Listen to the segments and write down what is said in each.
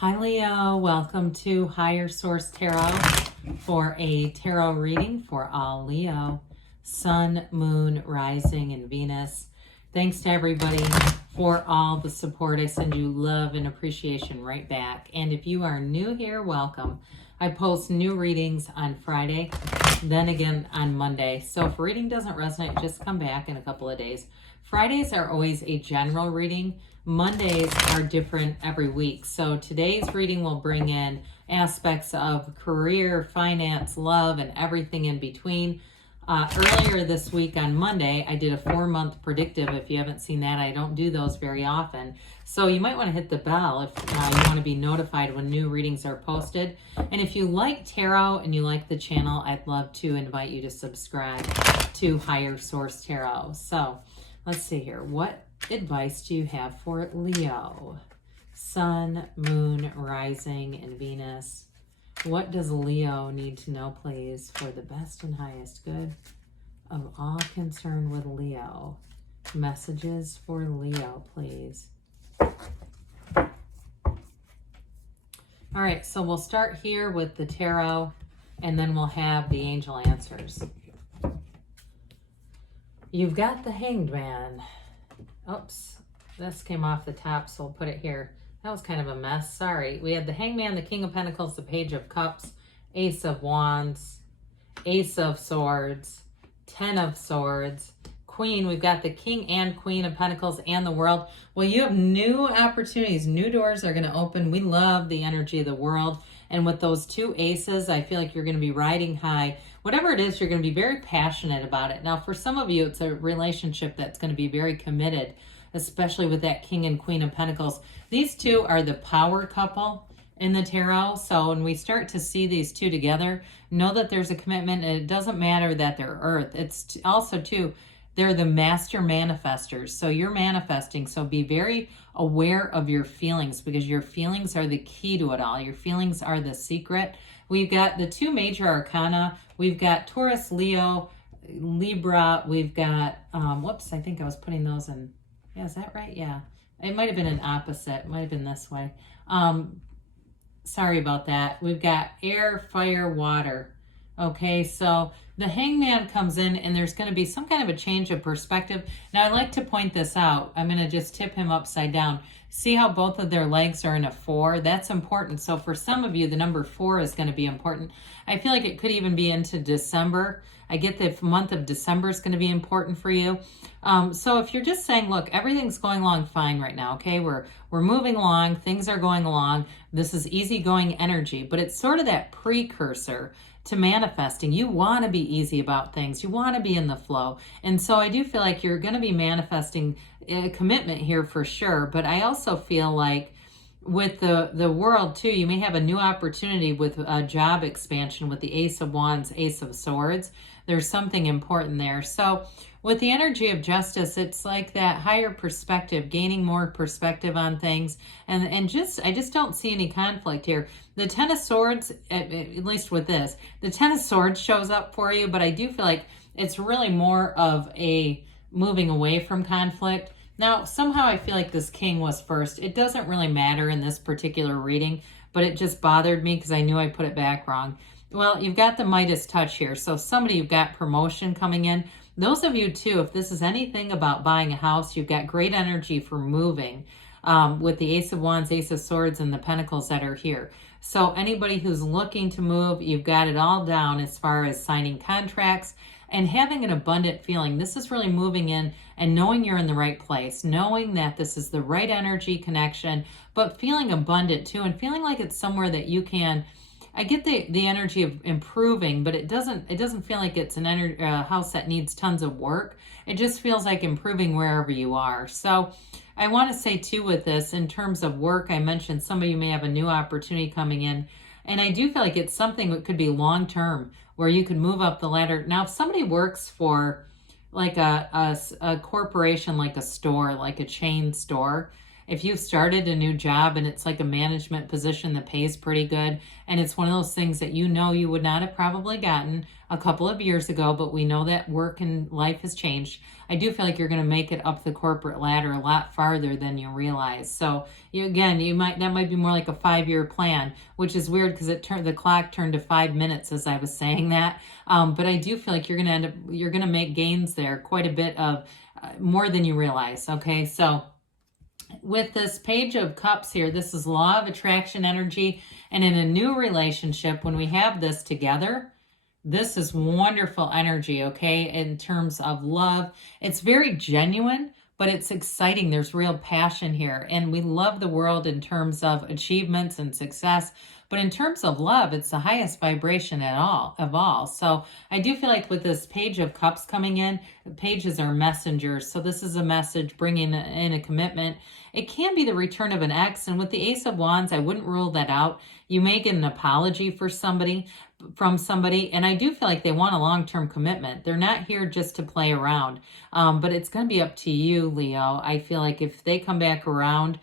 Hi Leo, welcome to Higher Source Tarot for a tarot reading for all Leo, Sun, Moon, Rising, and Venus. Thanks to everybody for all the support. I send you love and appreciation right back. And if you are new here, welcome. I post new readings on Friday, then again on Monday. So if reading doesn't resonate, just come back in a couple of days. Fridays are always a general reading. Mondays are different every week. So today's reading will bring in aspects of career, finance, love, and everything in between. Earlier this week on Monday, I did a 4-month predictive. If you haven't seen that, I don't do those very often. So you might want to hit the bell if you want to be notified when new readings are posted. And if you like tarot and you like the channel, I'd love to invite you to subscribe to Higher Source Tarot. So let's see here. What advice do you have for Leo? Sun, Moon, Rising, and Venus. What does Leo need to know, please, for the best and highest good of all concerned with Leo? Messages for Leo, please. All right, so we'll start here with the tarot, and then we'll have the angel answers. You've got the Hanged Man. Oops, this came off the top, so we'll put it here. That was kind of a mess. Sorry. We had the Hangman, the King of Pentacles, the Page of Cups, Ace of Wands, Ace of Swords, 10 of Swords, Queen. We've got the King and Queen of Pentacles and the World. Well, you have new opportunities. New doors are going to open. We love the energy of the world. And with those two aces, I feel like you're going to be riding high. Whatever it is, you're going to be very passionate about it. Now, for some of you, it's a relationship that's going to be very committed, especially with that King and Queen of Pentacles. These two are the power couple in the tarot. So when we start to see these two together, know that there's a commitment, and it doesn't matter that they're Earth. It's also, too, they're the master manifestors. So you're manifesting. So be very aware of your feelings, because your feelings are the key to it all. Your feelings are the secret. We've got the two major arcana. We've got Taurus, Leo, Libra. We've got, whoops, I think I was putting those in. Yeah, is that right? Yeah. It might have been an opposite. It might have been this way. Sorry about that. We've got air, fire, water. Okay, so the Hangman comes in, and there's going to be some kind of a change of perspective. Now, I like to point this out. I'm going to just tip him upside down. See how both of their legs are in a 4? That's important. So for some of you, the number 4 is going to be important. I feel like it could even be into December. I get the month of December is going to be important for you. So if you're just saying, look, everything's going along fine right now, okay? We're moving along. Things are going along. This is easygoing energy, but it's sort of that precursor to manifesting. You want to be easy about things. You want to be in the flow. And so I do feel like you're going to be manifesting a commitment here for sure. But I also feel like with the world too, you may have a new opportunity with a job expansion with the Ace of Wands, Ace of Swords. There's something important there. So with the energy of justice, it's like that higher perspective, gaining more perspective on things. And I just don't see any conflict here. The 10 of Swords, at least with this, the 10 of Swords shows up for you, but I do feel like it's really more of a moving away from conflict. Now, somehow I feel like this King was first. It doesn't really matter in this particular reading, but it just bothered me because I knew I put it back wrong. Well, you've got the Midas touch here. So somebody, you've got promotion coming in. Those of you too, if this is anything about buying a house, you've got great energy for moving with the Ace of Wands, Ace of Swords, and the Pentacles that are here. So anybody who's looking to move, you've got it all down as far as signing contracts and having an abundant feeling. This is really moving in and knowing you're in the right place, knowing that this is the right energy connection, but feeling abundant too, and feeling like it's somewhere that you can. I get the energy of improving, but it doesn't feel like it's a house that needs tons of work. It just feels like improving wherever you are. So I want to say too with this, in terms of work, I mentioned some of you may have a new opportunity coming in. And I do feel like it's something that could be long-term where you could move up the ladder. Now, if somebody works for like a corporation, like a store, like a chain store, if you've started a new job and it's like a management position that pays pretty good, and it's one of those things that you know you would not have probably gotten a couple of years ago, but we know that work and life has changed. I do feel like you're going to make it up the corporate ladder a lot farther than you realize. So that might be more like a 5-year plan, which is weird because the clock turned to 5 minutes as I was saying that. But I do feel like you're going to make gains there, quite a bit of more than you realize. Okay, so with this Page of Cups here, this is law of attraction energy, and in a new relationship, when we have this together, this is wonderful energy, okay, in terms of love. It's very genuine, but it's exciting. There's real passion here, and we love the world in terms of achievements and success. But in terms of love, it's the highest vibration of all. So I do feel like with this Page of Cups coming in, pages are messengers. So this is a message bringing in a commitment. It can be the return of an ex. And with the Ace of Wands, I wouldn't rule that out. You may get an apology from somebody. And I do feel like they want a long-term commitment. They're not here just to play around. But it's going to be up to you, Leo. I feel like if they come back around,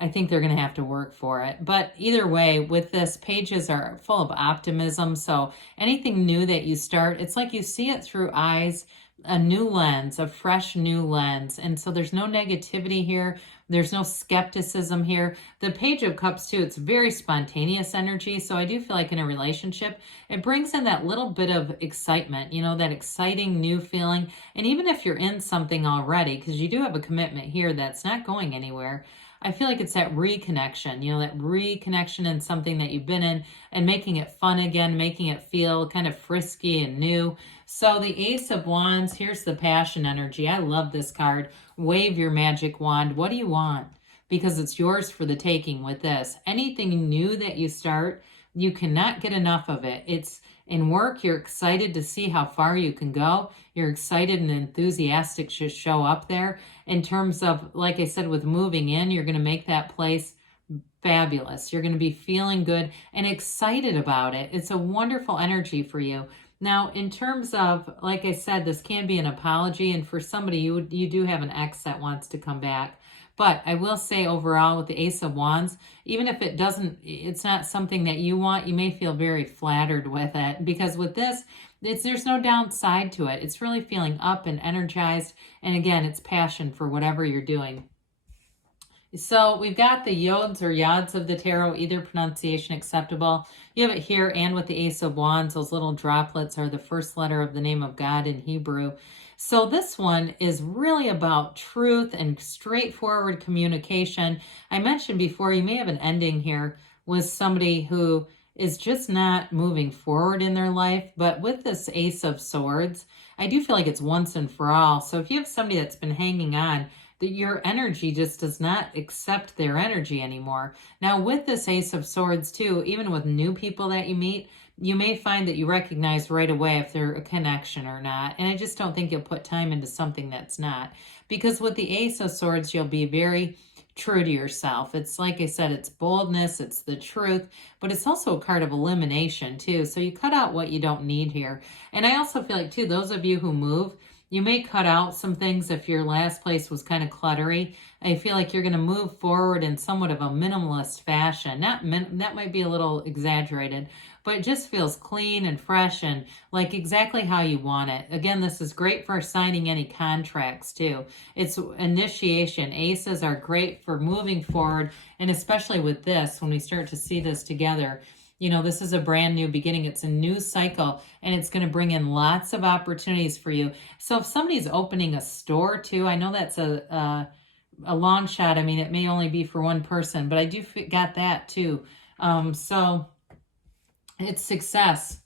I think they're going to have to work for it. But either way, with this, pages are full of optimism. So anything new that you start, it's like you see it through eyes, a new lens, a fresh new lens. And so there's no negativity here. There's no skepticism here. The Page of Cups too, it's very spontaneous energy. So I do feel like in a relationship, it brings in that little bit of excitement, that exciting new feeling. And even if you're in something already, because you do have a commitment here that's not going anywhere, I feel like it's that reconnection, that reconnection in something that you've been in and making it fun again, making it feel kind of frisky and new. So the Ace of Wands, here's the passion energy. I love this card. Wave your magic wand. What do you want? Because it's yours for the taking with this. Anything new that you start, you cannot get enough of it. It's in work, you're excited to see how far you can go. You're excited and enthusiastic to show up there. In terms of, like I said, with moving in, you're going to make that place fabulous. You're going to be feeling good and excited about it. It's a wonderful energy for you. Now, in terms of, like I said, this can be an apology. And for somebody, you do have an ex that wants to come back. But I will say overall with the Ace of Wands, even if it's not something that you want, you may feel very flattered with it. Because with this, there's no downside to it. It's really feeling up and energized. And again, it's passion for whatever you're doing. So we've got the Yods or Yods of the Tarot, either pronunciation acceptable. You have it here and with the Ace of Wands. Those little droplets are the first letter of the name of God in Hebrew. So this one is really about truth and straightforward communication. I mentioned before, you may have an ending here with somebody who is just not moving forward in their life. But with this Ace of Swords, I do feel like it's once and for all. So if you have somebody that's been hanging on, that your energy just does not accept their energy anymore. Now with this Ace of Swords too, even with new people that you meet, you may find that you recognize right away if they're a connection or not. And I just don't think you'll put time into something that's not. Because with the Ace of Swords, you'll be very true to yourself. It's like I said, it's boldness, it's the truth, but it's also a card of elimination too. So you cut out what you don't need here. And I also feel like too, those of you who move, you may cut out some things if your last place was kind of cluttery. I feel like you're going to move forward in somewhat of a minimalist fashion. That might be a little exaggerated, but it just feels clean and fresh and like exactly how you want it. Again, this is great for signing any contracts too. It's initiation. Aces are great for moving forward, and especially with this, when we start to see this together, this is a brand new beginning. It's a new cycle, and it's going to bring in lots of opportunities for you. So if somebody's opening a store too, I know that's a long shot. I mean, it may only be for one person, but I do got that too. So it's success.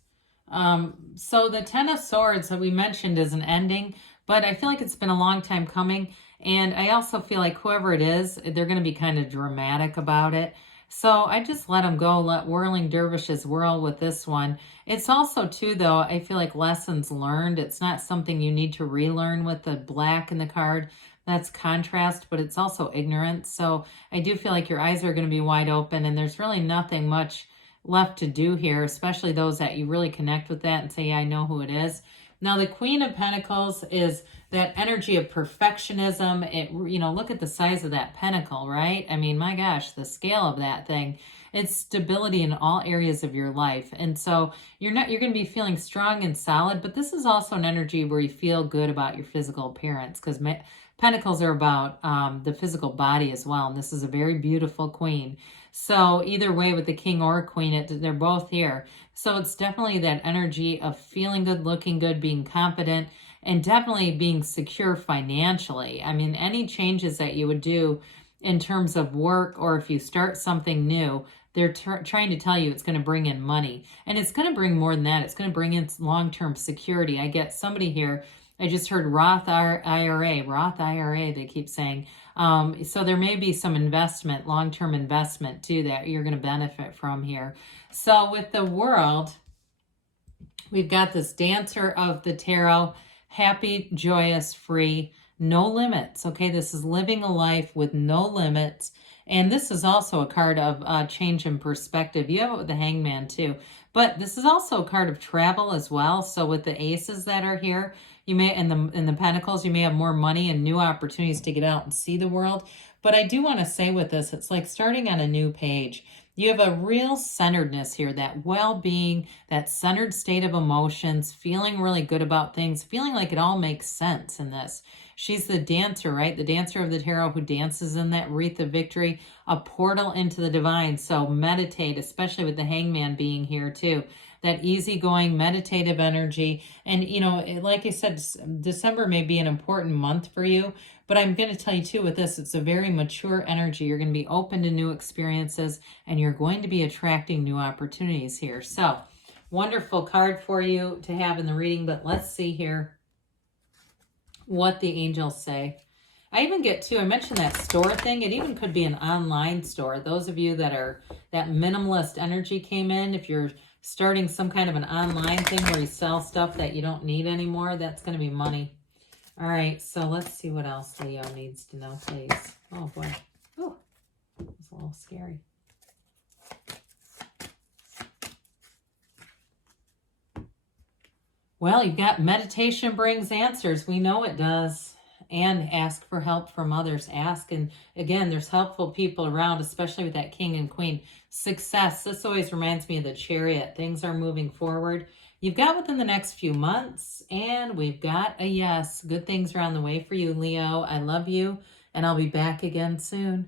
So the Ten of Swords that we mentioned is an ending, but I feel like it's been a long time coming. And I also feel like whoever it is, they're going to be kind of dramatic about it. So I just let them go, let whirling dervishes whirl with this one. It's also too, though, I feel like lessons learned. It's not something you need to relearn with the black in the card. That's contrast, but it's also ignorance. So I do feel like your eyes are going to be wide open, and there's really nothing much left to do here, especially those that you really connect with that and say, yeah, I know who it is. Now, the Queen of Pentacles is that energy of perfectionism. It, you know, look at the size of that pentacle, right? I mean, my gosh, the scale of that thing. It's stability in all areas of your life. And so you're going to be feeling strong and solid, but this is also an energy where you feel good about your physical appearance, because pentacles are about the physical body as well. And this is a very beautiful queen. So either way, with the king or queen, they're both here. So it's definitely that energy of feeling good, looking good, being confident, and definitely being secure financially. I mean, any changes that you would do in terms of work, or if you start something new, they're trying to tell you it's going to bring in money. And it's going to bring more than that. It's going to bring in long-term security. I get somebody here, I just heard Roth IRA, they keep saying. So there may be some investment, long-term investment too, that you're going to benefit from here. So with the World, we've got this Dancer of the Tarot, happy, joyous, free, no limits. Okay, this is living a life with no limits. And this is also a card of change in perspective. You have it with the Hangman too. But this is also a card of travel as well. So with the aces that are here, you may, in the pentacles, you may have more money and new opportunities to get out and see the world. But I do want to say with this, it's like starting on a new page. You have a real centeredness here, that well-being, that centered state of emotions, feeling really good about things, feeling like it all makes sense in this. She's the dancer, right? The Dancer of the Tarot who dances in that wreath of victory, a portal into the divine. So meditate, especially with the Hangman being here too. That easygoing, meditative energy. And, you know, like I said, December may be an important month for you. But I'm going to tell you too with this, it's a very mature energy. You're going to be open to new experiences, and you're going to be attracting new opportunities here. So, wonderful card for you to have in the reading. But let's see here what the angels say. I even get too, I mentioned that store thing. It even could be an online store. Those of you that are, that minimalist energy came in, if you're starting some kind of an online thing where you sell stuff that you don't need anymore, that's going to be money. All right, so let's see what else Leo needs to know, please. Oh, boy. Oh, it's a little scary. Well, you've got meditation brings answers. We know it does. And ask for help from others. Ask, and again, there's helpful people around, especially with that king and queen. Success. This always reminds me of the Chariot. Things are moving forward. You've got within the next few months, and we've got a yes. Good things are on the way for you, Leo. I love you, and I'll be back again soon.